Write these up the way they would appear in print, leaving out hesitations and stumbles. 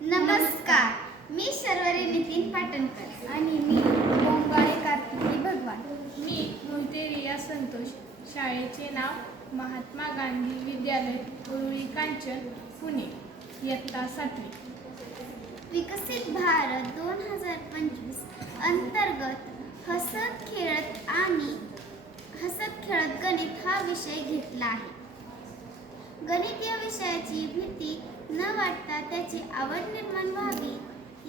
नमस्कार, मी शर्वरी नितीन पाटणकर आणि मी बोंगाळे कार्तिकी भगवान. मी मोहिते रिया संतोष. शाळेचे नाव महात्मा गांधी विद्यालय उरुळी कांचन पुणे. इयत्ता 7वी. विकसित भारत 2025 अंतर्गत हसत खेळत गणित हा विषय घेतला आहे. गणित या विषयाची भीती न वाटता त्याची आवड निर्माण व्हावी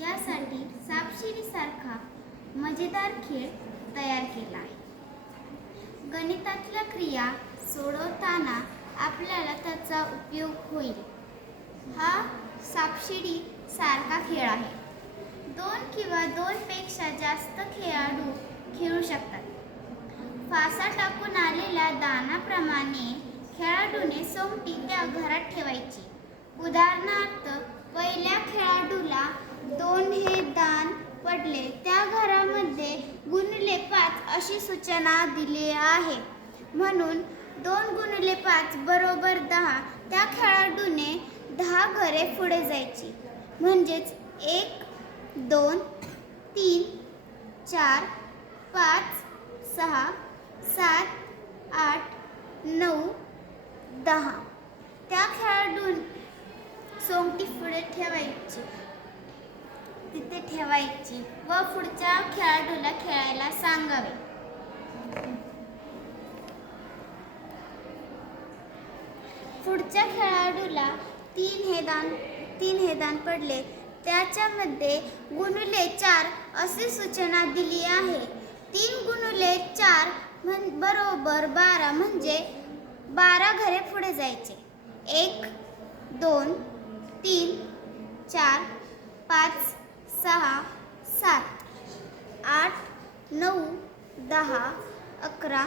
यासाठी सापशिडी सारखा मजेदार खेळ तयार केला आहे. गणितातल्या क्रिया सोडवताना आपल्याला त्याचा उपयोग होईल. हा सापशिडी सारखा खेळ आहे. 2 किंवा 2 पेक्षा जास्त खेळाडू खेळू शकतात. फासा टाकून आलेल्या दानाप्रमाणे खेळाडूने सोंगटी त्या घरात ठेवायची. उदाहरणार्थ, पहिल्या खेळाडूला 2 हे दान पडले, त्या घरामध्ये गुणिले 5 अशी सूचना दिली आहे. म्हणून 2 गुणिले 5 बरोबर 10. त्या खेळाडूने 10 घरे पुढे जायची. म्हणजेच 1, 2, 3, 4, 5, 6, 7, 8, 9, 10. त्या खेळाडून सोंगटी पुढे तिथे ठेवायची व पुढच्या खेळाडूला खेळायला सांगावे. पुढच्या खेळाडूला 3 हे दान पडले, त्याच्यामध्ये गुणिले 4 अशी सूचना दिली आहे. 3 गुणिले 4 बरोबर 12. म्हणजे 12 घरे पुढे जायचे. 1, 2, 3, 4, 5, 6, 7, 8, 9, 10, 11,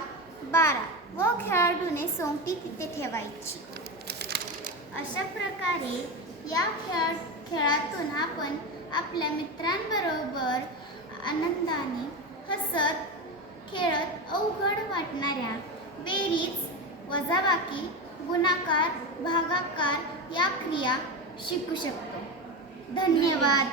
12 व खेळाडूने सोंगटी तिथे ठेवायची. अशा प्रकारे या खेळातून आपण आपल्या मित्रांबरोबर आनंदाने हसत खेळत अवघड वाटणाऱ्या बेरीज, वजाबाकी, गुणाकार, भागाकार या क्रिया शिकू शकतो. धन्यवाद.